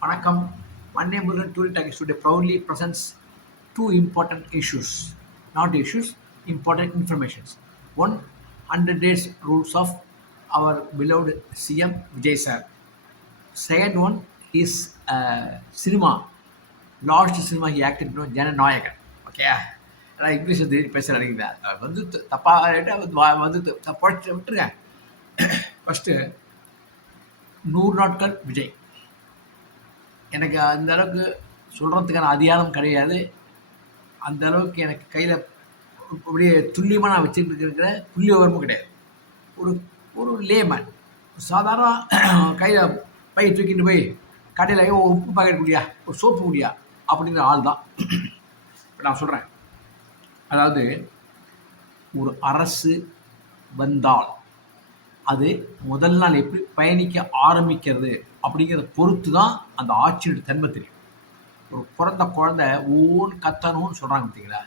Vanakkam. Monday Murugan Tool Talkies today proudly presents two important issues, not issues, important informations. One, 100 days rules of our beloved CM Vijay sir. Second one is cinema. Last cinema he acted in Jananayakan. Okay. நான் English வந்து பேசுகிறேன் வந்து தப்பாக வந்து தப்பாக விட்டுருங்க. First 100 நாட்கள் விஜய். எனக்கு அந்த அளவுக்கு சொல்கிறதுக்கான அதிகாரம் கிடையாது. அந்த அளவுக்கு எனக்கு கையில் அப்படியே துல்லியமாக நான் வச்சுட்டு இருக்கிற புள்ளி விவரமும் கிடையாது. ஒரு ஒரு லேமேன் சாதாரண கையில் பை தூக்கிட்டு போய் கடையில் உப்பு பாக்கெட் முடியா, ஒரு சோப்பு முடியா அப்படிங்கிற ஆள் தான் இப்போ நான் சொல்கிறேன். அதாவது ஒரு அரசு வந்தால் அது முதல் நாள் எப்படி பயணிக்க ஆரம்பிக்கிறது அப்படிங்கிறத பொறுத்து தான் அந்த ஆட்சியோட தன்மை தெரியும். ஒரு பிறந்த குழந்தை ஓன்னு கத்தணும்னு சொல்கிறாங்க பார்த்தீங்களா,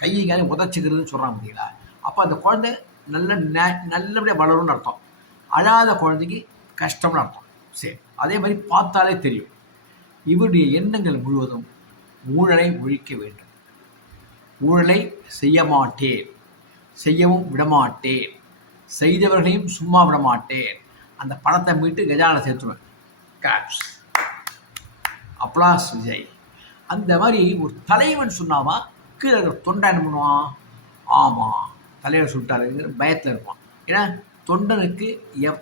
கையை காலையும் உதச்சிக்கிறதுன்னு சொல்கிறாங்க பார்த்தீங்களா, அப்போ அந்த குழந்தை நல்லபடியாக வளரும்னு அர்த்தம். அழாத குழந்தைக்கு கஷ்டம்னு அர்த்தம். சரி, அதே மாதிரி பார்த்தாலே தெரியும். இவருடைய எண்ணங்கள் முழுவதும் ஊழலை ஒழிக்க வேண்டும், ஊழலை செய்ய மாட்டேன், செய்யவும் விடமாட்டேன், செய்தவர்களையும் சும்மா விட மாட்டேன், அந்த பணத்தை மீட்டு கஜான சேர்த்துருவேன். Caps applause Vijay. அந்த மாதிரி ஒரு தலைவன் சொன்னாமா கீழே தொண்டை என்ன பண்ணுவான்? ஆமாம், தலைவர் சொல்லிட்டாருங்கிற பயத்தில் இருப்பான். ஏன்னா தொண்டனுக்கு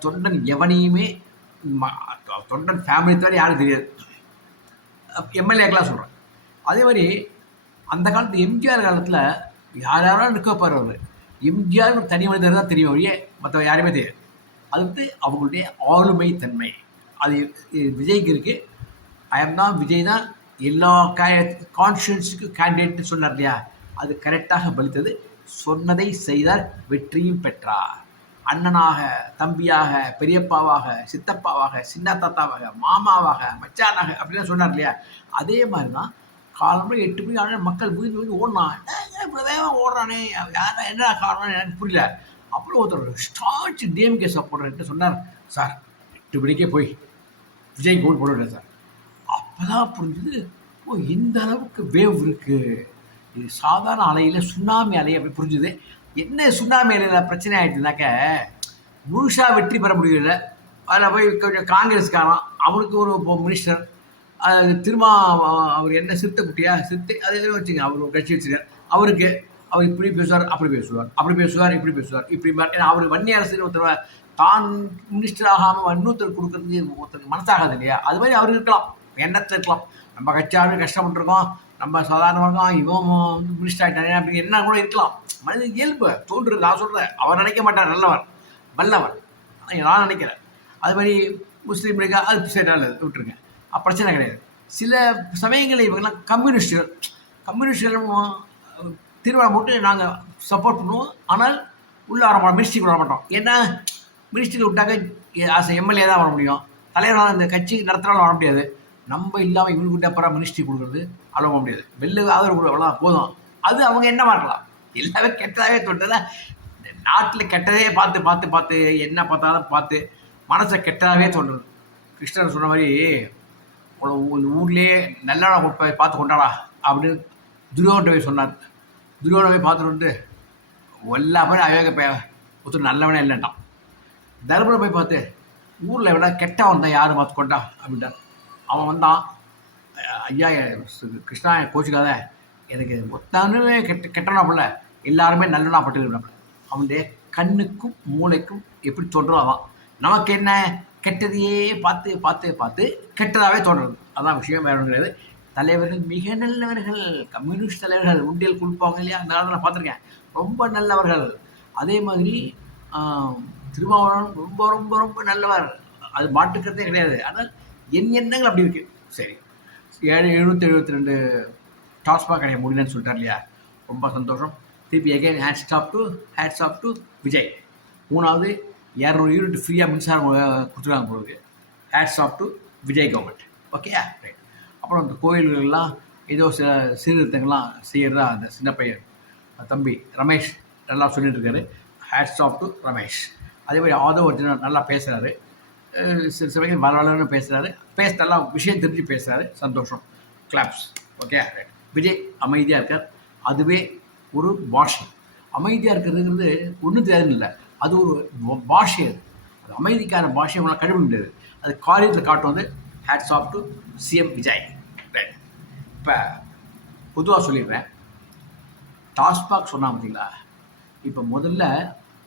தொண்டன் எவனையுமே தொண்டன் ஃபேமிலி தவிர யாரும் தெரியாது. எம்எல்ஏக்கெலாம் சொல்கிறேன். அதே மாதிரி அந்த காலத்து எம்ஜிஆர் காலத்தில் யாராலும் நிற்க வைப்பார். அவர் எம்ஜிஆர் தனி மனிதர் தான் தெரியும் வழியே, மற்ற யாருமே தெரியாது. அது வந்து அவங்களுடைய ஆளுமை தன்மை. அது விஜய்க்கு இருக்குது. தான் விஜய் தான் எல்லா கான்ஸ்டியூன்சிக்கும் கேண்டிடேட்னு சொன்னார் இல்லையா, அது கரெக்டாக பலித்தது. சொன்னதை செய்தார், வெற்றியும் பெற்றார். அண்ணனாக, தம்பியாக, பெரியப்பாவாக, சித்தப்பாவாக, சின்ன தாத்தாவாக, மாமாவாக, மச்சானாக அப்படிலாம் சொன்னார் இல்லையா. அதே மாதிரி தான் காலம்பரம் 8 மணி ஆனால் மக்கள் வீழ்ந்து ஓடினான். இப்படி வேகம் ஓடுறானே, யாரா என்ன காரணம் எனக்கு புரியல. அப்புறம் ஒருத்தர் ஸ்டார்ச் டிஎம்கே சப்போர்ட்டர்கிட்ட சொன்னார், சார் 8 மணிக்கே போய் விஜய் கோல் போடுறேன் சார். அப்போ தான் புரிஞ்சுது, ஓ இந்த அளவுக்கு வேவ் இருக்குது, இது சாதாரண அலையில் சுனாமி அலை அப்படி புரிஞ்சுது. என்ன சுனாமி அலையில் பிரச்சனை ஆகிடுச்சுனாக்க முழுசாக வெற்றி பெற முடியல. அதில் போய் கொஞ்சம் காங்கிரஸ்காரன், அவனுக்கு ஒரு மினிஸ்டர், அது திரும்ப அவர் என்ன சிறுத்தை குட்டியா சிறுத்தை அதே வச்சுங்க, அவர் ஒரு கட்சி வச்சுருக்கார். அவருக்கு அவர் இப்படி பேசுவார், அப்படி பேசுவார், அப்படி பேசுவார், இப்படி பேசுவார், இப்படி ஏன்னா அவர் வன்னி அரசு ஒருத்தர் தான் மினிஸ்டர் ஆகாமல் இன்னொருத்தர் கொடுக்குறது ஒருத்தருக்கு மனசாகாது இல்லையா. அது மாதிரி அவர் இருக்கலாம், எண்ணத்தில் இருக்கலாம். நம்ம கட்சியாகவே கஷ்டப்பட்டுருக்கோம், நம்ம சாதாரணமாக இவன் மினிஸ்டர் ஆகிட்டானே அப்படி என்ன கூட இருக்கலாம். மனித இயல்பு தோன்றுறது. நான் சொல்கிறேன், அவர் நினைக்க மாட்டார் நல்லவர் வல்லவர், நான் நினைக்கிறேன். அது மாதிரி முஸ்லீம் லீக் அது சைடால் விட்டுருங்க, பிரச்சனை கிடையாது. சில சமயங்களில் இவங்கெல்லாம் கம்யூனிஸ்டுகள் திருவிழா போட்டு நாங்கள் சப்போர்ட் பண்ணுவோம், ஆனால் உள்ளே வர மாட்டோம், மினிஸ்ட்ரிக்கு வர மாட்டோம். ஏன்னா மினிஸ்ட்ரியில் விட்டாக்க ஆசை எம்எல்ஏ தான் வர முடியும், தலைவரால் இந்த கட்சி நடத்தினாலும் வர முடியாது. நம்ம இல்லாமல் இவங்ககிட்ட அப்புறம் மினிஸ்ட்ரி கொடுக்குறது அலோவ முடியாது. வெளில ஆதரவு கூட போதும். அது அவங்க என்ன மாட்டலாம், எல்லாமே கெட்டதாகவே தொட்டதை நாட்டில் கெட்டதே பார்த்து பார்த்து பார்த்து என்ன பார்த்தாலும் பார்த்து மனசை கெட்டதாகவே தோன்றுது. கிருஷ்ணன் சொன்ன மாதிரி ஊர்லேயே நல்லவனை பார்த்து கொண்டாடா அப்படின்னு துரியோகன் போய் சொன்னார். துரியோகனை போய் பார்த்துட்டு வந்து எல்லா பேரும் அயோக ஒருத்தர் நல்லவனே இல்லைட்டான். தர்மனை போய் பார்த்து ஊரில் விட கெட்டவன் தான் யாரும் பார்த்து கொண்டா அப்படின்ட்டான். அவன் வந்தான், ஐயா கிருஷ்ணா கோச்சுக்காத, எனக்கு ஒத்தானுமே கெட்டனா போல எல்லாருமே நல்லவனா பட்டு. அவனுடைய கண்ணுக்கும் மூளைக்கும் எப்படி தோன்றும் அதான். நமக்கு என்ன கெட்டதையே பார்த்து பார்த்து பார்த்து கெட்டதாகவே தோன்றுறது, அதான் விஷயம், வேற ஒன்றும் கிடையாது. தலைவர்கள் மிக நல்லவர்கள், கம்யூனிஸ்ட் தலைவர்கள் உண்டியல் கொடுப்பாங்க இல்லையா, அந்த காலத்தில் நான் பார்த்துருக்கேன், ரொம்ப நல்லவர்கள். அதே மாதிரி திருமாவளவன் ரொம்ப ரொம்ப ரொம்ப நல்லவர், அது மாட்டுக்கிறதே கிடையாது. ஆனால் என் எண்ணங்கள் அப்படி இருக்குது. சரி, 772 டாஸ்மாக் கடையை முடியலன்னு சொல்லிட்டார் இல்லையா, ரொம்ப சந்தோஷம். திருப்பி again hats off to Vijay. மூணாவது 200 யூனிட் ஃப்ரீயாக மின்சாரம் கொடுத்துருக்காங்க போகிறது. Hats off to Vijay government. Okay right. அப்புறம் இந்த கோயில்கள்லாம் ஏதோ சில சீர்திருத்தங்கள்லாம் செய்கிறதா அந்த சின்ன பையன் தம்பி ரமேஷ் நல்லா சொல்லிட்டு இருக்காரு. Hats off to Ramesh. அதே மாதிரி ஆதவ் அர்ஜுனா நல்லா பேசுகிறாரு. சில சமயம் வளவளன்னு பேசுகிறாரு, நல்லா விஷயம் தெரிஞ்சு பேசுகிறாரு, சந்தோஷம், கிளாப்ஸ். ஓகே, விஜய் அமைதியாக இருக்கார். அதுவே ஒரு பாஷை. அமைதியாக இருக்கிறதுங்கிறது ஒன்றும் தெரியாதுன்னு இல்லை, அது ஒரு பாஷை. அது அமைதிக்கான பாஷை உங்களால் கழிவு முடியாது. அது காரியத்தில் காட்டும். வந்து hats off to CM Vijay. இப்போ பொதுவாக சொல்லிடுறேன், டாஸ்மாக் சொன்னா பார்த்தீங்களா, இப்போ முதல்ல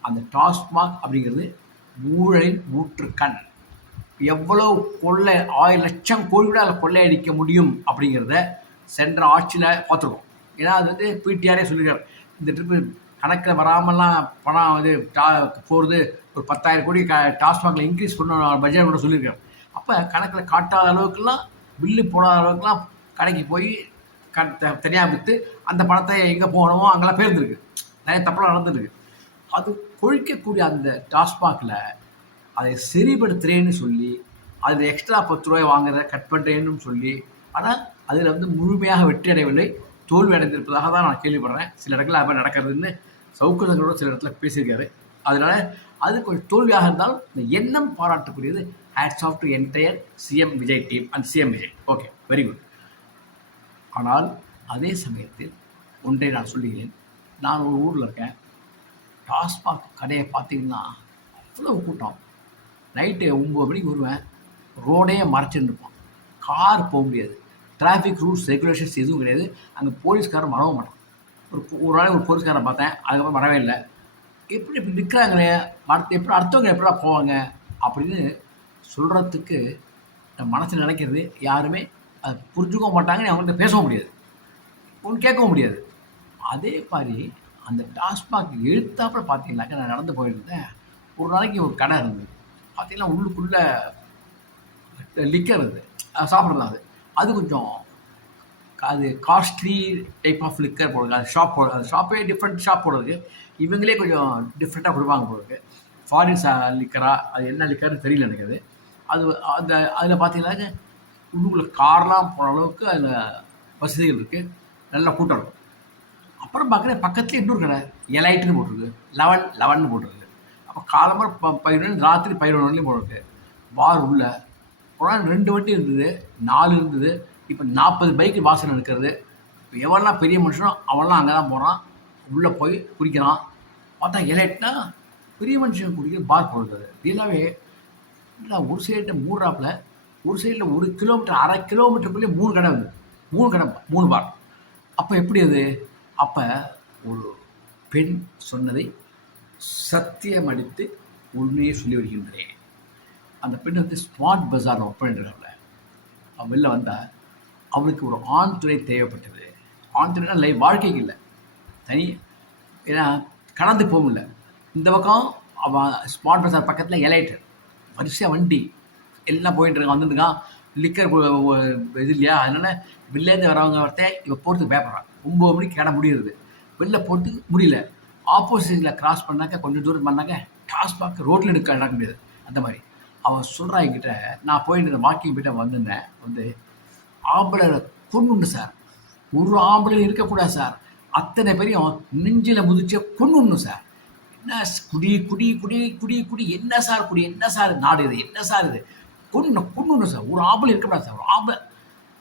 அந்த டாஸ்மாக் அப்படிங்கிறது ஊழலின் ஊற்றுக்கண். எவ்வளவு கொள்ளை 1000 லட்சம் கோடி கூட அதில் கொள்ளையடிக்க முடியும் அப்படிங்கிறத சென்ற ஆட்சியில் பார்த்துருக்கோம். ஏன்னா அது வந்து பிடிஆரே சொல்லியிருக்காரு, இந்த ட்ரிப்பு கணக்கில் வராமலாம் பணம் வந்து போகிறது, ஒரு 10,000 கோடி டாஸ்மாகில் இன்க்ரீஸ் பண்ண பட்ஜெட் கூட சொல்லியிருக்காரு. அப்போ கணக்கில் காட்டாத அளவுக்குலாம், பில்லு போடாத அளவுக்குலாம் கடைக்கு போய் தனியாக விற்று அந்த பணத்தை எங்கே போகணுமோ அங்கெல்லாம் பேர்ந்துருக்கு. நிறைய தப்பெல்லாம் நடந்துருக்கு. அது கொழிக்கக்கூடிய அந்த டாஸ்மாகில் அதை சரிப்படுத்துகிறேன்னு சொல்லி, அதில் எக்ஸ்ட்ரா 10 ரூபாய் வாங்குறத கட் பண்ணுறேன்னு சொல்லி, ஆனால் அதில் வந்து முழுமையாக வெற்றி அடையவில்லை, தோல்வி அடைந்திருப்பதாக தான் நான் கேள்விப்படுறேன். சில இடங்களில் அது நடக்கிறதுன்னு சவுக்கரங்களோட சில இடத்துல பேசியிருக்காரு. அதனால் அது கொஞ்சம் தோல்வியாக இருந்தாலும் இந்த எண்ணம் பாராட்டக்கூடியது. Hats off to entire CM Vijay team and CM Vijay. Okay, very good. ஆனால் அதே சமயத்தில் ஒன்றை நான் சொல்லுகிறேன், நான் ஒரு ஊரில் இருக்கேன், டாஸ்மாக் கடையை பார்த்தீங்கன்னா அவ்வளோ கூட்டம். நைட்டு 9 மணிக்கு வருவேன், ரோடே மறைச்சின்னு இருப்பான், கார் போக முடியாது, டிராஃபிக் ரூல்ஸ் ரெகுலேஷன்ஸ் எதுவும் கிடையாது. அங்கே போலீஸ்காரன் வரவும் மாட்டான். ஒரு நாளைக்கு ஒரு போலீஸ்காரன் பார்த்தேன், அதுக்கப்புறம் வரவே இல்லை. இப்படி நிற்கிறாங்களே, எப்படி அடுத்தவங்க எப்படா போவாங்க அப்படின்னு சொல்கிறதுக்கு என் மனசில் நினைக்கிறது. யாருமே அதை புரிஞ்சுக்கவும் மாட்டாங்கன்னு அவங்கள்ட்ட பேசவும் முடியாது, ஒன்று கேட்கவும் முடியாது. அதே மாதிரி அந்த டாஸ்மாக் எழுத்தாப்புல பார்த்தீங்கன்னாக்கா, நான் நடந்து போயிருந்தேன், ஒரு நாளைக்கு ஒரு கடை இருந்தது. பார்த்தீங்கன்னா உள்ளுக்குள்ளே லிக்கர் இருந்தது, சாப்பிட்றது. அது கொஞ்சம் அது காஸ்ட்லி டைப் ஆஃப் லிக்கர் போடுறது. அது ஷாப்பே டிஃப்ரெண்ட் ஷாப் போடுறதுக்கு இவங்களே கொஞ்சம் டிஃப்ரெண்ட்டாக கொடுப்பாங்க போடுறதுக்கு. ஃபாரின் லிக்கரா, அது என்ன லிக்கர்னு தெரியல எனக்கு. அது அதில் பார்த்தீங்கன்னாக்க உள்ளுக்குள்ளே கார்லாம் போகிற அளவுக்கு அதில் வசதிகள் இருக்குது, நல்லா கூட்டம் இருக்கும். அப்புறம் பார்க்குறேன், பக்கத்துலேயே இன்னொரு கடை எலைட்டுன்னு போட்டிருக்கு, 11 போட்டிருக்கு. அப்போ காலம்பரம் 11 ராத்திரி 11 போட்டிருக்கு. பார் உள்ள போனால் 2 வண்டி இருந்தது, 4 இருந்தது. இப்போ 40 பைக்கு வாசனை இருக்கிறது. இப்போ எவெல்லாம் பெரிய மனுஷனோ அவன்லாம் அங்கே தான் போகிறான், உள்ளே போய் குடிக்கிறான். பார்த்தா எலைட்னா பெரிய மனுஷன் குடிக்கிற பார் போடுறது. இதெல்லாமே இல்லை, ஒரு சைடு மூடுறாப்பில், ஒரு சைடில் 1 கிலோமீட்டர் 1/2 கிலோமீட்டருக்குள்ளேயே 3 கடை வந்து 3 பார். அப்போ எப்படி அது? அப்போ ஒரு பெண் சொன்னதை சத்தியம் அடித்து உண்மையை சொல்லி வருகின்றேன். அந்த பெண் வந்து ஸ்மார்ட் பஜாரில் ஒர்க் பண்ணிட்டுருக்காங்க. அவள் வெளில வந்தால் அவளுக்கு ஒரு ஆண் துணை தேவைப்பட்டது. ஆண் துணைனா லைஃப் வாழ்க்கைக்கு இல்லை, தனி. ஏன்னா கடந்து போக முடியல. இந்த பக்கம் அவன் ஸ்மார்ட் பஜார் பக்கத்தில் எலைட்டு வரிசையாக வண்டி எல்லாம் போயிட்டுருக்கான், வந்துட்டுருக்கான். லிக்கர் இது இல்லையா, அதனால் வெளிலேருந்து வரவங்க ஒருத்தன் இவன் போகிறதுக்கு பயப்படுறான். 9 மணிக்கு கடை முடியுது, வெளில போகிறதுக்கு முடியல. ஆப்போசிட்டில் கிராஸ் பண்ணாக்க கொஞ்சம் தூரம் பண்ணாக்க டாஸ்மாக் ரோட்டில் நடக்க முடியாது. அந்த மாதிரி அவன் சொல்கிறான் என்கிட்ட. நான் போயிட்டு வாக்கிங் போய்ட்டு வந்திருந்தேன். வந்து ஆம்பளை கொண்டு சார், ஒரு ஆம்பளை இருக்கக்கூடாது சார், அத்தனை பேரையும் நெஞ்சில் முதிச்சு கொண்டு சார். என்ன குடி குடி குடி குடி குடி என்ன சார் குடி, என்ன சார் நாடு இது, என்ன சார் இது, கொண்டு சார், ஒரு ஆம்பளை இருக்கக்கூடாது சார், ஒரு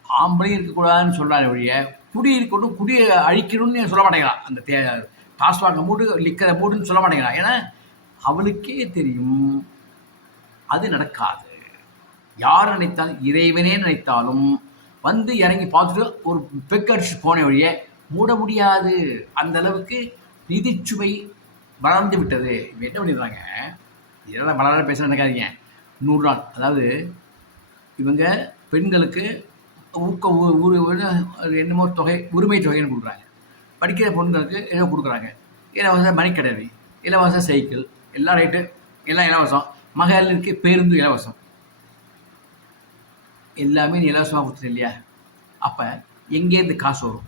ஆம்பளையும் இருக்கக்கூடாதுன்னு சொல்கிறாரு வழிய, குடி இருக்கணும், குடியை அழிக்கணும்னு சொல்ல மாட்டேங்கிறான். அந்த டாஸ்மாக் மூடு லிக்கரை மூடுன்னு சொல்ல மாட்டேங்கிறான். ஏன்னா அவளுக்கே தெரியும் அது நடக்காது. யார் நினைத்தாலும், இறைவனே நினைத்தாலும் வந்து இறங்கி பார்த்துட்டு ஒரு பெக்கடிச்சு போன வழியை மூட முடியாது. அந்த அளவுக்கு நிதிச்சுமை வளர்ந்து விட்டது. இப்போ என்ன பண்ணிடுறாங்க, இதெல்லாம் வளர பேச நினைக்காதீங்க. 100 நாள், அதாவது இவங்க பெண்களுக்கு என்னமோ தொகை, உரிமை தொகைன்னு கொடுக்குறாங்க. படிக்கிற பொண்ணுங்களுக்கு ஏதோ கொடுக்குறாங்க, இலவச மணிக்கடை, இலவச சைக்கிள், எல்லாம் ரைட்டு, எல்லாம் இலவசம். மகளிருக்கு பேருந்து இலவசம், எல்லாமே நீ இலவசமாக கொடுத்துரு இல்லையா? அப்போ எங்கேருந்து காசு வரும்?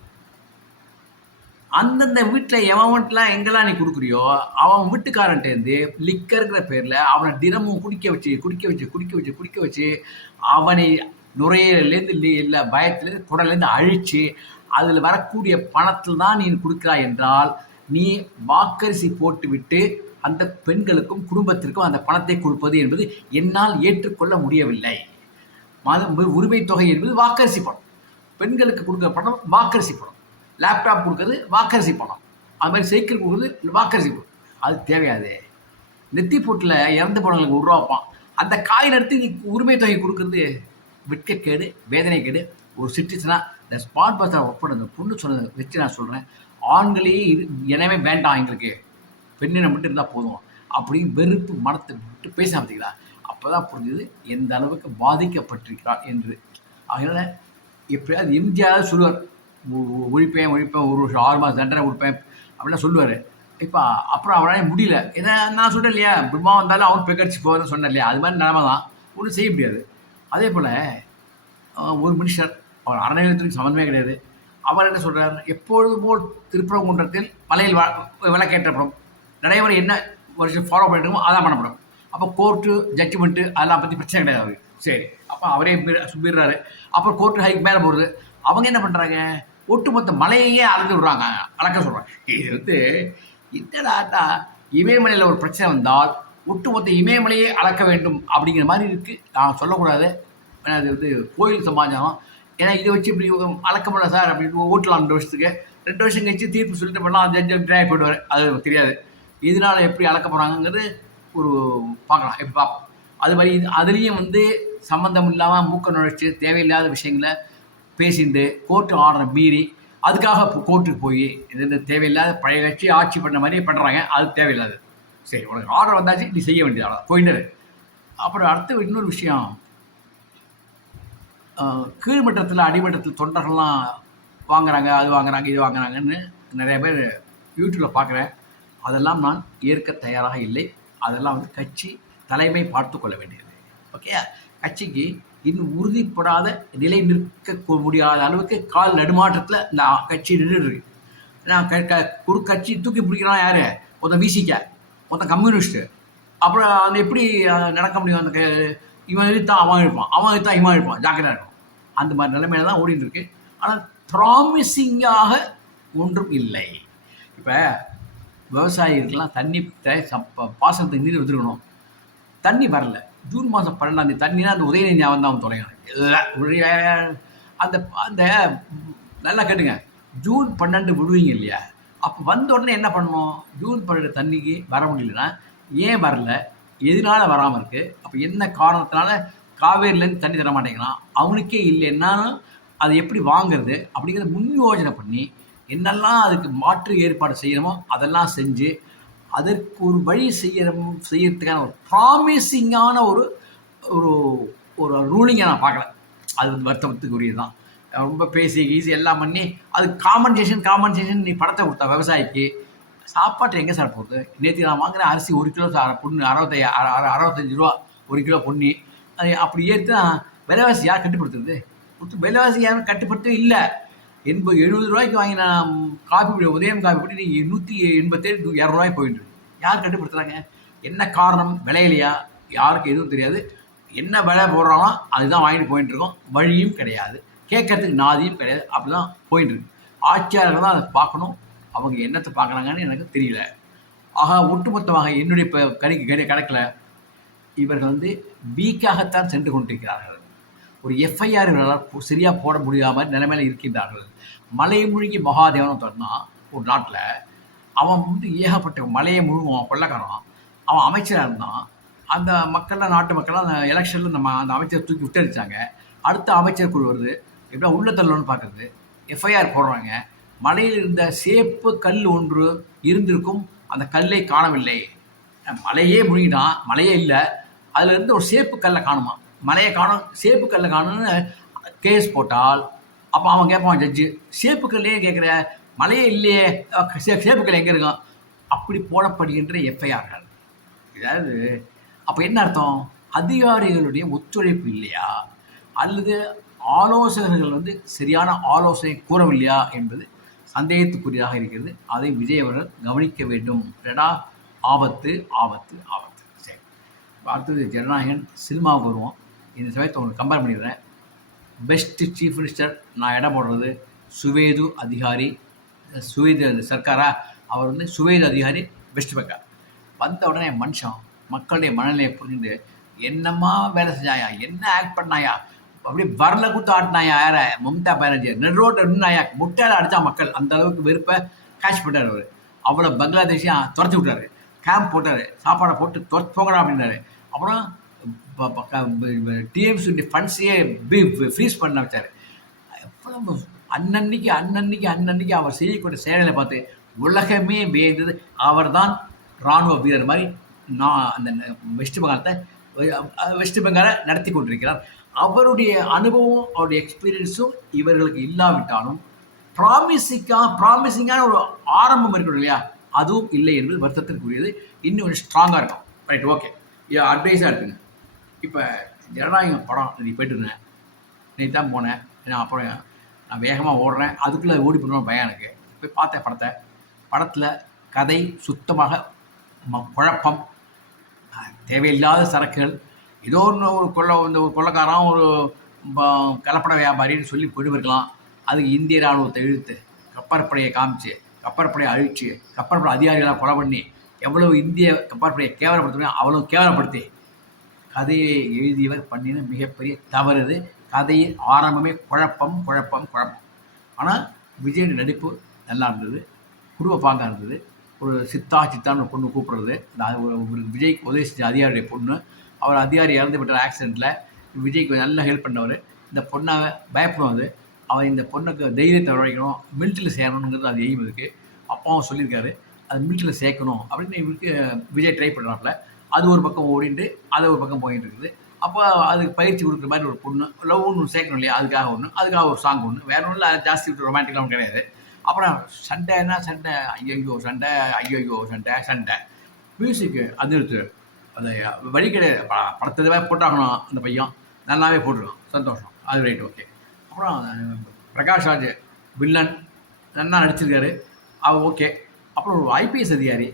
அந்தந்த வீட்டில் எவன் வீட்டிலாம் எங்கெல்லாம் நீ கொடுக்குறியோ அவன் வீட்டுக்காரன்ட்டேருந்து லிக்கருங்கிற பேரில் அவனை தினமும் குடிக்க வச்சு அவனை நுரையீரலேருந்து இல்லை பயத்துலேருந்து குடலேருந்து அழித்து அதில் வரக்கூடிய பணத்தில் தான் நீ கொடுக்குறாய் என்றால், நீ வாக்கரிசி போட்டு விட்டு அந்த பெண்களுக்கும் குடும்பத்திற்கும் அந்த பணத்தை கொடுப்பது என்பது என்னால் ஏற்றுக்கொள்ள முடியவில்லை. உரிமை தொகை என்பது வாக்கரிசி பணம். பெண்களுக்கு கொடுக்குற பணம் வாக்கரிசி பணம். லேப்டாப் கொடுக்குறது வாக்கரிசி பணம். அது மாதிரி சைக்கிள் கொடுக்குறது வாக்கரிசி பணம். அது தேவையாது. நெத்தி போட்டில் இறந்து போனவங்களுக்கு உருவாப்பான். அந்த காயின் எடுத்து நீ உரிமை தொகை கொடுக்குறது வெட்கக்கேடு, வேதனைக்கேடு. ஒரு சிட்டிசனாக இந்த ஸ்மார்ட் பஸ்ஸில் ஒர்க் பண்ண பொண்ணு சொன்னதை வச்சு நான் சொல்கிறேன், ஆண்களே எனவே வேண்டாம், எங்களுக்கு பெண்ணினை மட்டும் இருந்தால் போதும் அப்படின்னு வெறுப்பு மனத்தை விட்டு பேச பார்த்தீங்களா? அப்போ தான் புரிஞ்சது எந்த அளவுக்கு பாதிக்கப்பட்டிருக்கிறார் என்று. அதனால் எப்படியாவது எம்ஜிஆர் சொல்லுவார், ஒழிப்பேன் ஒரு வருஷம் 6 மாதம் தண்டனை கொடுப்பேன் அப்படிலாம் சொல்லுவார். இப்போ அப்புறம் அவரால் முடியல. ஏன்னா நான் சொல்கிறேன் இல்லையா, பிரம்மா வந்தாலும் அவன் பெக்கடிச்சு போகிறதுன்னு சொன்னேன் இல்லையா, அது மாதிரி நிலமை தான், ஒன்றும் செய்ய முடியாது. அதே போல் ஒரு மனுஷர், அவர் அறநிலையத்துக்கு சம்மந்தமே கிடையாது, அவர் என்ன சொல்கிறார், எப்பொழுது போல் திருப்பரங்குன்றத்தில் மலையில் விளக்கேற்றப்படும் நடைமுறை என்ன வருஷம் ஃபாலோ பண்ணிட்டுமோ அதான் பண்ணப்படும். அப்போ கோர்ட்டு ஜட்ஜ்மெண்ட்டு அதெல்லாம் பற்றி பிரச்சனை கிடையாது அவருக்கு. சரி, அப்போ அவரே சுப்பிடுறாரு. அப்புறம் கோர்ட்டு ஹைக்கு மேலே போடுறது. அவங்க என்ன பண்ணுறாங்க, ஒட்டுமொத்த மலையையே அளந்து விடுறாங்க, அளக்க சொல்கிறாங்க. இது என்னடாட்டா, இமயமலையில் ஒரு பிரச்சனை வந்தால் ஒட்டுமொத்த இமயமலையே அளக்க வேண்டும் அப்படிங்கிற மாதிரி இருக்குது. நான் சொல்லக்கூடாது, ஏன்னா அது கோயில் சமாச்சாரம். ஏன்னா இதை வச்சு இப்படி அளக்க முடியல சார் அப்படின்னு ஓட்டலாம் 2 வருஷத்துக்கு. 2 வருஷம் கழிச்சு தீர்ப்பு சொல்லிட்டு பண்ணலாம், ஜட்ஜ் ட்ரை போயிடுவார். அது தெரியாது இதனால் எப்படி அளக்க போகிறாங்கிறது ஒரு பார்க்கலாம், எப்படி பார்ப்போம். அது மாதிரி அதுலேயும் சம்மந்தம் இல்லாமல் மூக்க நுழைச்சி தேவையில்லாத விஷயங்களை பேசிட்டு கோர்ட்டு ஆர்டரை மீறி அதுக்காக கோர்ட்டுக்கு போய் இது தேவையில்லாத பழைய கட்சி ஆட்சி பண்ண மாதிரியே பண்ணுறாங்க. அது தேவையில்லாது. சரி, உனக்கு ஆர்டர் வந்தாச்சு, நீ செய்ய வேண்டியது போயிட்டு. அப்புறம் அடுத்த இன்னொரு விஷயம், கீழ்மட்டத்தில் அடிமட்டத்தில் தொண்டர்கள்லாம் வாங்குறாங்க, அது வாங்குறாங்க, இது வாங்குறாங்கன்னு நிறைய பேர் யூடியூப்பில் பார்க்குறேன். அதெல்லாம் நான் ஏற்க தயாராக இல்லை. அதெல்லாம் கட்சி தலைமை பார்த்து கொள்ள வேண்டியது. ஓகே, கட்சிக்கு இன்னும் உறுதிப்படாத நிலை நிற்க முடியாத அளவுக்கு கால் நடுமாற்றத்தில் இந்த கட்சி நின்றுருக்கு. நான் கட்சி தூக்கி பிடிக்கிறான் யார், ஒருத்தன் விசிக்க, ஒருத்தன் கம்யூனிஸ்ட்டு. அப்புறம் அந்த எப்படி நடக்க முடியும்? அந்த இவன் இழுத்தான் அவன் இழுப்பான், அவன் இழுத்தான் இவன் இழுப்பான், ஜாக்கிரதாக இருக்கும். அந்த மாதிரி நிலைமையில தான் ஓடிட்டு இருக்கு. ஆனால் ப்ராமிசிங்காக ஒன்றும் இல்லை. இப்போ விவசாயிகளுக்கெல்லாம் தண்ணி பாசனத்தை நீர் வந்துருக்கணும், தண்ணி வரல. ஜூன் மாதம் 12ஆம் தண்ணினா அந்த உதயநிதி ஞாபகம் தான் அவன் தொலைக்கணும். அந்த அந்த நல்லா கேட்டுங்க, ஜூன் 12 விடுவீங்க இல்லையா, அப்போ வந்த உடனே என்ன பண்ணணும்? ஜூன் 12 தண்ணிக்கு வர முடியலன்னா ஏன் வரல, எதனால வராமல் இருக்குது, அப்போ என்ன காரணத்தினால காவேரியிலேருந்து தண்ணி தர மாட்டேங்கிறான், அவனுக்கே இல்லைன்னா அதை எப்படி வாங்குறது அப்படிங்கிறத முன் யோஜனை பண்ணி என்னெல்லாம் அதுக்கு மாற்று ஏற்பாடு செய்யணுமோ அதெல்லாம் செஞ்சு அதற்கு ஒரு வழி செய்யறதுக்கான ஒரு ப்ராமிசிங்கான ஒரு ஒரு ஒரு ரூலிங்கை நான் பார்க்கல. அது வருத்தத்துக்கு உரியது தான். ரொம்ப பேசி கீசி எல்லாம் பண்ணி அது காம்பன்சேஷன் நீ படத்தை கொடுத்தா விவசாயிக்கு சாப்பாட்டு எங்கே சார் போகுது? நேற்று நான் வாங்குற அரிசி 1 கிலோ பொண்ணு 65 ரூபா 1 கிலோ பொண்ணி. அது அப்படி ஏற்றுனா விலைவாசி யார் கட்டுப்படுத்துறது? விலைவாசி யாரும் கட்டுப்படுத்தவே இல்லை. 70 ரூபாய்க்கு வாங்கின காப்பி பொடி, உதயம் காப்பி பொடி நீங்கள் 187 200 போயிட்டு யார் கட்டுப்படுத்துகிறாங்க? என்ன காரணம்? விலையிலையா? யாருக்கு எதுவும் தெரியாது. என்ன விலை போடுறாங்களோ அதுதான் வாங்கிட்டு போயிட்டு இருக்கோம். வழியும் கிடையாது, கேட்கறதுக்கு நாதியும் கிடையாது. அப்படி தான் போயிட்டு இருக்கு. ஆட்சியாளர்கள் தான் அதை பார்க்கணும். அவங்க என்னத்தை பார்க்குறாங்கன்னு எனக்கு தெரியல. ஆக ஒட்டுமொத்தமாக என்னுடைய இப்போ கணக்கில் இவர்கள் வீக்காகத்தான் சென்று கொண்டிருக்கிறார்கள். ஒரு எஃப்ஐஆர் இவர்களால் சரியாக போட முடியாமல் நிலைமையில் இருக்கின்றார்கள். மலைமூழ்கி மகாதேவன் சொன்னான் ஒரு நாட்டில், அவன் ஏகப்பட்ட மலையை முழுங்குவான், கொள்ளக்காரன். அவன் அமைச்சராக இருந்தான். அந்த மக்கள்லாம், நாட்டு மக்கள்லாம் அந்த எலெக்ஷனில் அந்த அமைச்சரை தூக்கி விட்டடிச்சாங்க. அடுத்த அமைச்சர் குழு வருது, எப்படியா உள்ள தள்ளணும்னு பார்க்குறது, எஃப்ஐஆர் போடுறாங்க. மலையில் இருந்த சேப்பு கல் ஒன்று இருந்திருக்கும், அந்த கல்லை காணவில்லை. மலையே முழுங்கிட்டான், மலையே இல்லை, அதில் இருந்து ஒரு சேப்பு கல்லை காணுமா, மலையை காணும், சேப்பு கல்லை காணும்னு கேஸ் போட்டால் அப்போ அவன் கேட்பான் ஜட்ஜு, சேப்பு கல்லையே கேட்குற, மலையே இல்லையே, சேப்பு கல் எங்கே இருக்கும்? அப்படி போடப்படுகின்ற எஃப்ஐஆர்கள். இதாவது அப்போ என்ன அர்த்தம்? அதிகாரிகளுடைய ஒத்துழைப்பு இல்லையா, அல்லது ஆலோசகர்கள் சரியான ஆலோசனை கூறவில்லையா என்பது சந்தேகத்துக்குரியதாக இருக்கிறது. அதை விஜய் அவர்கள் கவனிக்க வேண்டும். இல்லைனா ஆபத்து ஆபத்து ஆபத்து. சரி, அடுத்தது ஜனநாயகன் சினிமாவுக்கு வருவோம். இந்த சமயத்தை உங்களுக்கு கம்பேர் பண்ணிடுறேன். பெஸ்ட்டு சீஃப் மினிஸ்டர் நான் இடம் போடுறது சுவேது அதிகாரி. சுவேது சர்க்காரா, அவர் சுவேது அதிகாரி வெஸ்ட் பெங்கால். வந்த உடனே மனுஷன் மக்களுடைய மனநிலையை புரிந்து என்னம்மா வேலை செஞ்சாயா, என்ன ஆக்ட் பண்ணாயா, அப்படியே வரல கொடுத்து ஆட்டினாயா யார மம்தா பானர்ஜி, நெட்ரோட்டை நின்னாயா, முட்டையால் அடித்தா மக்கள். அந்த அளவுக்கு வெறுப்பை கேட்ச் பண்ணார் அவர். அவ்வளோ பங்களாதேஷையும் துரத்தி விட்டாரு, கேம்ப் போட்டார், சாப்பாடை போட்டு துரத்து போங்கடா அப்படின்னாரு. அப்புறம் டிஎம்சி ஃபண்ட்ஸையே ஃப்ரீஸ் பண்ண வச்சார். எவ்வளவு அன்னன்னைக்கு அவர் செய்யக்கூடிய செயலை பார்த்து உலகமே வேந்தது. அவர் தான் இராணுவ வீரர் மாதிரி நான் அந்த வெஸ்ட் பெங்காலை நடத்தி கொண்டிருக்கிறார். அவருடைய அனுபவம், அவருடைய எக்ஸ்பீரியன்ஸும் இவர்களுக்கு இல்லாவிட்டாலும் ப்ராமிசிங்கான ஒரு ஆரம்பம் இருக்கணும் இல்லையா, அதுவும் இல்லை என்பது வருத்தத்திற்குரியது. இன்னும் கொஞ்சம் ஸ்ட்ராங்காக இருக்கும். ரைட், ஓகே, இது அட்வைஸாக இருக்குங்க. இப்போ ஜனநாயகம் படம் நீ போய்ட்டுருந்தேன், நீ தான் போனேன். அப்புறம் நான் வேகமாக ஓடுறேன், அதுக்குள்ளே ஓடி போடணும் பயம் எனக்கு. போய் பார்த்தேன் படத்தில் கதை சுத்தமாக குழப்பம், தேவையில்லாத சரக்குகள், ஏதோ ஒன்று ஒரு கொள்ளைக்காரன் ஒரு கலப்பட வியாபாரின்னு சொல்லி கொண்டு போயிருக்கலாம். அதுக்கு இந்திய இராணுவத்தை இழுத்து கப்பற்படையை காமிச்சு, கப்பற்படையை அழித்து, கப்பற்படை அதிகாரிகளாக கொலை பண்ணி எவ்வளவு இந்திய கப்பற்படையை கேவலப்படுத்தணும் அவ்வளோ கேவலப்படுத்தி கதையை எழுதியவர் பண்ணின மிகப்பெரிய தவறுது. கதையின் ஆரம்பமே குழப்பம். ஆனால் விஜய் நடிப்பு நல்லா இருந்தது, குடும்ப பாங்காக இருந்தது. ஒரு சித்தான்னு பொண்ணு கூப்பிட்றது, ஒரு விஜய்க்கு உதவி செஞ்ச அதிகாரியுடைய பொண்ணு. அவர் அதிகாரி இறந்து விட்டார் ஆக்சிடெண்ட்டில். விஜய்க்கு நல்லா ஹெல்ப் பண்ணவர். இந்த பொண்ணை பயப்படும். அது அவன் இந்த பொண்ணுக்கு தைரியத்தை உழைக்கணும், மிலிட்டரியில் சேரணுங்கிறது அது எய்ம் இருக்குது. அப்பாவும் சொல்லியிருக்காரு அது மிலிட்டரியில் சேர்க்கணும் அப்படின்னு. இவருக்கு விஜய் ட்ரை பண்ணுறாப்புல. அது ஒரு பக்கம் ஓடிட்டு அது ஒரு பக்கம் போயிட்டு இருக்குது. அப்போ அதுக்கு பயிற்சி கொடுக்குற மாதிரி ஒரு பொண்ணு, லவ் ஒன்று சேர்க்கணும் இல்லையா, அதுக்காக ஒரு சாங் ஒன்று, வேற ஒன்றும் இல்லை. ஜாஸ்தி விட்டு ரொமான்டிக்லாம் கிடையாது. அப்புறம் சண்டை ஐயோ சண்டை மியூசிக்கு அது இருக்கு. அது வழி கிடையாது, படத்தை போட்டாகணும். அந்த பையன் நல்லாவே போட்டுருக்கோம், சந்தோஷம், அது ரைட், ஓகே. அப்புறம் பிரகாஷ் ராஜ் வில்லன் நல்லா நடிச்சிருக்காரு, அவன் ஓகே. அப்புறம் ஒரு ஐபிஎஸ் அதிகாரி,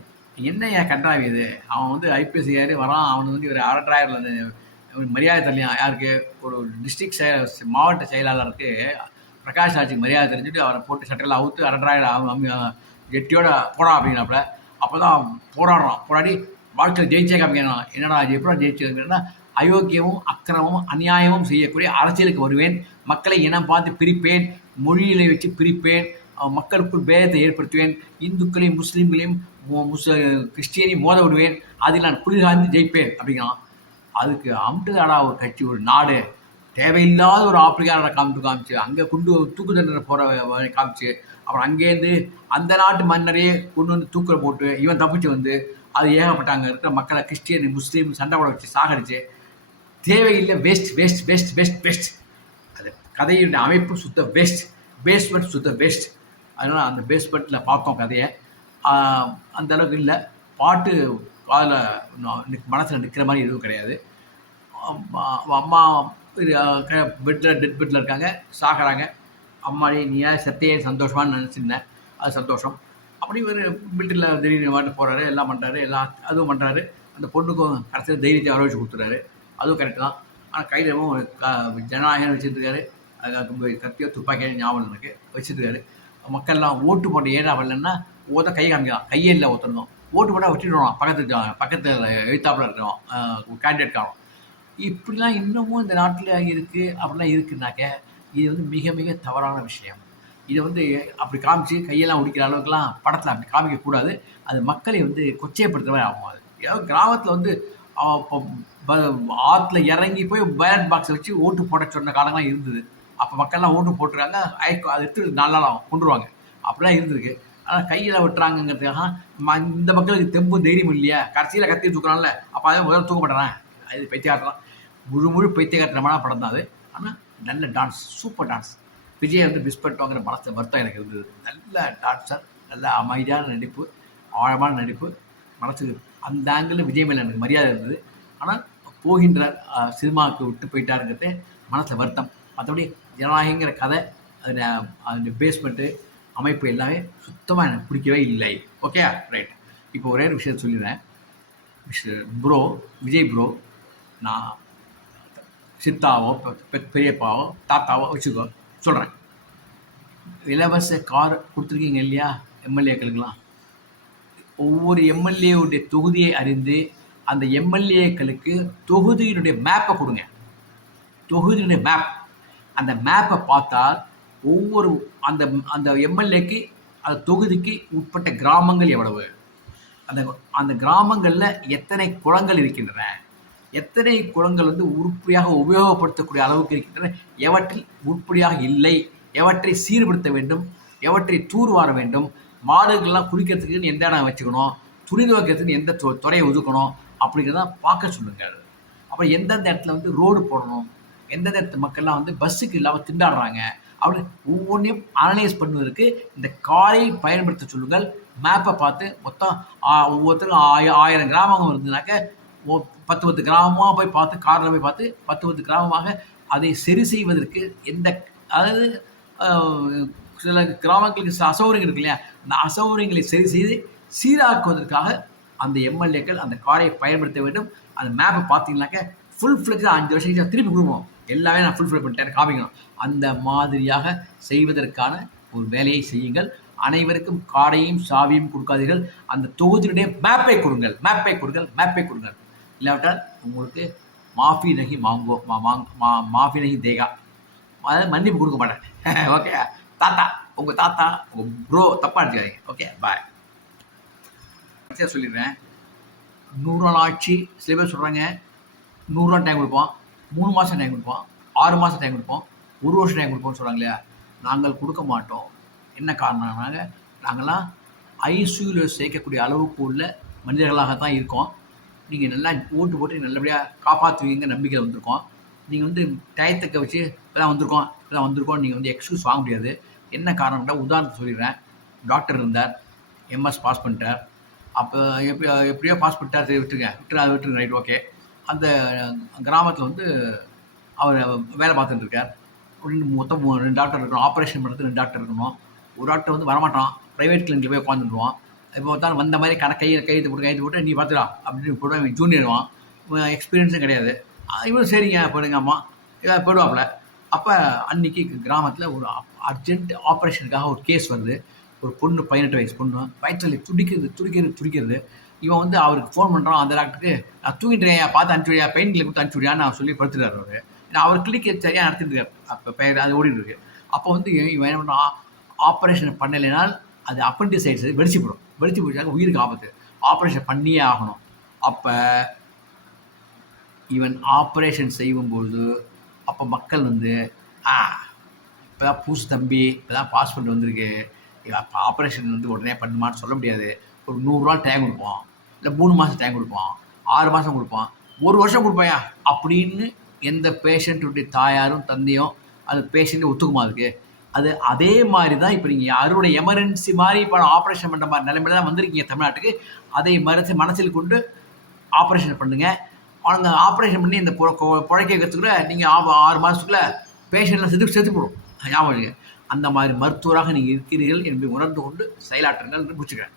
என்னையா கண்டாவி இது, அவன் ஐபிஎஸ் அதிகாரி வரான், அவனுக்கு ஒரு அரட்ராயரில் மரியாதை தெரியலையா யாருக்கு, ஒரு டிஸ்ட்ரிக்ட் மாவட்ட செயலாளருக்கு பிரகாஷ் ராஜுக்கு மரியாதை தெரிஞ்சுட்டு அவரை போட்டு சட்டையெல்லாம் அவுத்து அரட்ராயர் ஜெட்டியோட போடா அப்படின்னாப்புல. அப்போ தான் போராடி வாழ்க்கையில் ஜெயிச்சே காமிக்கணும். என்னடா எப்படா ஜெயிச்சு, அயோக்கியமும் அக்கிரமும் அநியாயமும் செய்யக்கூடிய அரசியலுக்கு வருவேன், மக்களை இனம் பார்த்து பிரிப்பேன், மொழிகளை வச்சு பிரிப்பேன், மக்களுக்குள் பேதத்தை ஏற்படுத்துவேன், இந்துக்களையும் முஸ்லீம்களையும் கிறிஸ்டியனையும் மோத விடுவேன், அதில் நான் குளிர்காந்து ஜெயிப்பேன் அப்படிங்கிறான். அதுக்கு அம்டுதாடா ஒரு கட்சி, ஒரு நாடு தேவையில்லாத ஒரு ஆப்பிரிக்கான காமிச்சு அங்கே தூக்கு தண்டனை போகிற காமிச்சு, அப்புறம் அங்கேருந்து அந்த நாட்டு மன்னரையே கொண்டு வந்து தூக்கில் போட்டு இவன் தப்பிச்சு வந்து அது ஏகப்பட்ட அங்கே இருக்கிற மக்களை கிறிஸ்டியன் முஸ்லீம் சண்டை போட வச்சு சாகடிச்சு, தேவையில்லை, வேஸ்ட். அது கதையுடைய அமைப்பு சுத்த பேஸ்மெண்ட் சுத்த வேஸ்ட். அதனால் அந்த பேஸ்மெண்ட்டில் பார்த்தோம் கதையை. அந்த அளவுக்கு இல்லை. பாட்டு காதில் மனசில் நிற்கிற மாதிரி எதுவும் கிடையாது. அம்மா டெட் பெட்டில் இருக்காங்க, சாகிறாங்க. அம்மாடி நீ செத்தையே சந்தோஷமானு நினச்சிருந்தேன், அது சந்தோஷம். அப்படி ஒரு மிலிட்டரியில் திடீர்னு வாட்டு போகிறாரு, எல்லாம் பண்ணுறாரு, அதுவும் பண்ணுறாரு. அந்த பொண்ணுக்கும் கடைசியில் தைரியத்தை வரவழைச்சு கொடுத்துறாரு, அதுவும் கரெக்டு தான். ஆனால் கையில் ஜனநாயகம் வச்சுருக்காரு, கத்தியோ துப்பாக்கியோ ஞாபகம் எனக்கு வச்சுருக்காரு. மக்கள்லாம் ஓட்டு போட்ட ஏன்னா வரலன்னா ஒருத்தன் கை காமிக்கலாம், கையே இல்லை ஒருத்தருக்கும். ஓட்டு போட்டால் வச்சுடுவான், பக்கத்தில் எழுத்தாப்பில் இருக்கிறோம் கேண்டிடேட் காணும். இப்படிலாம் இன்னமும் இந்த நாட்டில் இருக்குது. அப்படிலாம் இருக்குன்னாக்க இது மிக மிக தவறான விஷயம். இதை அப்படி காமிச்சு கையெல்லாம் உடிக்கிற அளவுக்குலாம் படத்தில் அப்படி காமிக்கக்கூடாது. அது மக்களை கொச்சைப்படுத்துகிற மாதிரி ஆகும். அது ஏதோ கிராமத்தில் ஆற்றுல இறங்கி போய் பேலட் பாக்ஸை வச்சு ஓட்டு போட சொன்ன காலங்கள்லாம் இருந்தது. அப்போ மக்கள்லாம் ஓட்டு போட்டுருக்காங்க, அதை எடுத்து 4 நாள் கொண்டுருவாங்க, அப்படிலாம் இருந்திருக்கு. ஆனால் கையில் விட்டுறாங்கிறதுக்காக இந்த மக்களுக்கு தெம்பும் தைரியம் இல்லையா, கடைசியில் கத்தி தூக்குறான்ல, அப்போ அதை முதல்ல தூக்க மாட்டேறேன். அது பைத்தியகாரத்தெல்லாம் முழு பைத்தியகாரத்தனமான படம் தான் அது. ஆனால் நல்ல டான்ஸ், சூப்பர் டான்ஸ். விஜய் பிஸ்பட் வாங்குற மனசு வருத்தம் எனக்கு இருந்தது. நல்ல டான்ஸர், நல்ல அமைதியான நடிப்பு, ஆழமான நடிப்பு. மனசுக்கு அந்த ஆங்கிளில் விஜய் மேலே எனக்கு மரியாதை இருந்தது. ஆனால் போகின்ற சினிமாவுக்கு விட்டு போயிட்டாருங்கிறது மனசில் வருத்தம். மற்றபடி ஜனநாயகங்கிற கதை, அதோடைய பேஸ்மெண்ட்டு, அமைப்பு எல்லாமே சுத்தமாக எனக்கு பிடிக்கவே இல்லை. Okay, right. இப்போ ஒரே ஒரு விஷயத்தை சொல்லிடுறேன். விஜய் ப்ரோ, நான் சித்தாவோ பெரியப்பாவோ தாத்தாவோ வச்சுக்கோ சொல்கிறேன், இலவச கார் கொடுத்துருக்கீங்க இல்லையா எம்எல்ஏக்களுக்கெல்லாம், ஒவ்வொரு எம்எல்ஏவுடைய தொகுதியை அறிந்து அந்த எம்எல்ஏக்களுக்கு தொகுதியினுடைய மேப்பை கொடுங்க. தொகுதியினுடைய மேப். அந்த மேப்பை பார்த்தால் ஒவ்வொரு அந்த அந்த எம்எல்ஏக்கு அந்த தொகுதிக்கு உட்பட்ட கிராமங்கள் எவ்வளவு, அந்த அந்த கிராமங்களில் எத்தனை குளங்கள் இருக்கின்றன, எத்தனை குளங்கள் உருப்படியாக உபயோகப்படுத்தக்கூடிய அளவுக்கு இருக்கின்றன, எவற்றில் உருப்படியாக இல்லை, எவற்றை சீர்படுத்த வேண்டும், எவற்றை தூர்வார வேண்டும், மாடுகள்லாம் குளிக்கிறதுக்குன்னு எந்த இடம் வச்சுக்கணும், துணி துவைக்கிறதுக்கு எந்த துறையை ஒதுக்கணும் அப்படிங்கிறத பார்க்க சொல்லுங்கள். அப்புறம் எந்தெந்த இடத்துல ரோடு போடணும், எந்தெந்த இடத்து மக்கள்லாம் பஸ்ஸுக்கு இல்லாமல் திண்டாடுறாங்க அப்படின்னு ஒவ்வொன்றையும் அனலைஸ் பண்ணுவதற்கு இந்த காரை பயன்படுத்த சொல்லுங்கள். மேப்பை பார்த்து மொத்தம் ஒவ்வொருத்தரும் 1000 கிராமங்கள் இருந்ததுனாக்க 10 கிராமமாக போய் பார்த்து, காரில் போய் பார்த்து 10 கிராமமாக அதை சரி செய்வதற்கு அதாவது சில கிராமங்களுக்கு அசௌகரியங்கள் இருக்கு இல்லையா, அந்த அசௌகரியங்களை சரி செய்து சீராக்குவதற்காக அந்த எம்எல்ஏக்கள் அந்த காரை பயன்படுத்த வேண்டும். அந்த மேப்பை பார்த்தீங்கன்னாக்க ஃபுல் ஃப்ளெஜாக 5 வருஷம் திருப்பி கொடுக்கணும். எல்லாமே நான் ஃபுல் ஃபில் பண்ணிட்டேன் காமிக்கணும். அந்த மாதிரியாக செய்வதற்கான ஒரு வேலையை செய்யுங்கள். அனைவருக்கும் காரையும் சாவியும் கொடுக்காதீர்கள். அந்த தொகுதியினுடைய மேப்பை கொடுங்கள். இல்லாவிட்டால் உங்களுக்கு மாஃபி நகி மாங்கோ மாஃபி நகி தேகா, அதாவது மன்னிப்பு கொடுக்க மாட்டேன். ஓகே தாத்தா, உங்கள் தாத்தா உங்கள் ப்ரோ தப்பாக எடுத்துக்காதீங்க. Okay bye. சொல்லிடுறேன். 100 நாள் ஆட்சி சில பேர் சொல்கிறாங்க 100 நாள் டைம் கொடுப்போம், 3 மாதம் டைம் கொடுப்போம், 6 மாதம் டைம் கொடுப்போம், 1 வருஷம் டைம் கொடுப்போம்னு சொல்கிறாங்க இல்லையா. நாங்கள் கொடுக்க மாட்டோம். என்ன காரணம்னாங்க, நாங்கள்லாம் ஐசியூவில் சேர்க்கக்கூடிய அளவுக்கு உள்ள மனிதர்களாகத்தான் இருக்கோம். நீங்கள் நல்லா ஓட்டு போட்டு நல்லபடியாக காப்பாற்றுவீங்க நம்பிக்கையில் வந்திருக்கோம். நீங்கள் டயத்துக்கு வச்சு இப்போதான் வந்திருக்கோம் நீங்கள் எக்ஸ்கியூஸ் வாங்க முடியாது. என்ன காரணம்னா உதாரணத்துக்கு சொல்லிடுறேன். டாக்டர் இருந்தார், எம்எஸ் பாஸ் பண்ணிட்டார். அப்போ எப்படியோ பாஸ் பண்ணிட்டார், விட்டுருங்க ரைட் ஓகே. அந்த கிராமத்தில் அவர் வேலை பார்த்துட்டு இருக்கார். மொத்தம் 2 டாக்டர் இருக்கணும். ஆப்ரேஷன் பண்ணுறதுக்கு 2 டாக்டர் இருக்கணும். ஒரு டாக்டர் வரமாட்டான், ப்ரைவேட் கிளினிக்கில் போய் உட்காந்துருவான். இப்போ தான் வந்த மாதிரி கையெழுத்து போட்டு நீ பார்த்துடா அப்படின்னு போட்டு அவன் ஜூனியர்வான். எக்ஸ்பீரியன்ஸும் கிடையாது. இவரும் சரிங்க போடுங்கம்மா இதாக போயிடுவாப்புல. அப்போ அன்றைக்கி கிராமத்தில் ஒரு அர்ஜென்ட் ஆப்ரேஷனுக்காக ஒரு கேஸ் வருது. ஒரு பொண்ணு 18 வயசு பொண்ணு வயிற்றில் துடிக்கிறது. இவன் அவருக்கு ஃபோன் பண்ணுறான் அந்த டாக்டருக்கு. நான் தூங்கிட்டேன், பார்த்து அனுப்பிச்சுடியா, பெயின் கிளினிக் கொடுத்து அனுப்பிச்சுடியான்னு நான் சொல்லி படுத்துட்டார் அவர். ஏன்னா அவர் கிளினிக் சரியாக நடத்திட்டு இருக்கார். அப்போ பெயர் அது ஓடிட்டு இருக்கு. அப்போ இவன் என்ன பண்ணுறான், ஆப்ரேஷன் பண்ணலைனால் அது அப்பெண்டிசைட்ஸ் வெடிச்சு போயிடுச்சாங்க, உயிருக்கு ஆபத்து. ஆப்ரேஷன் பண்ணியே ஆகணும். அப்போ இவன் ஆப்ரேஷன் செய்யும்போது அப்போ மக்கள் இப்போ தான் புதுசு தம்பி, இப்போ தான் பாஸ் பண்ணிட்டு வந்திருக்கு, இப்போ ஆப்ரேஷன் உடனே பண்ணுமான்னு சொல்ல முடியாது. ஒரு 100 நாள் டைம் கொடுப்போம், இல்லை 3 மாதம் டைம் கொடுப்போம், 6 மாதம் கொடுப்போம், 1 வருஷம் கொடுப்பையா அப்படின்னு எந்த பேஷண்ட்டுடைய தாயாரும் தந்தையும் அது பேஷண்ட்டை ஒத்துக்குமா இருக்குது. அதே மாதிரி தான் இப்போ நீங்கள் யாரோட எமர்ஜென்சி மாதிரி இப்போ ஆப்ரேஷன் பண்ணுற மாதிரி நிலைமையில தான் வந்திருக்கீங்க தமிழ்நாட்டுக்கு. அதை மனசில் கொண்டு ஆப்ரேஷன் பண்ணுங்கள். அவங்க ஆப்ரேஷன் பண்ணி இந்த புழைக்க வைக்கிறதுக்குள்ள நீங்கள் 6 மாதத்துக்குள்ளே பேஷண்ட்லாம் செத்து போடும். ஞாபகம். அந்த மாதிரி மருத்துவராக நீங்கள் இருக்கிறீர்கள் என்பதை உணர்ந்து கொண்டு செயலாற்றுங்கள் என்று முடிச்சுக்கிறேன்.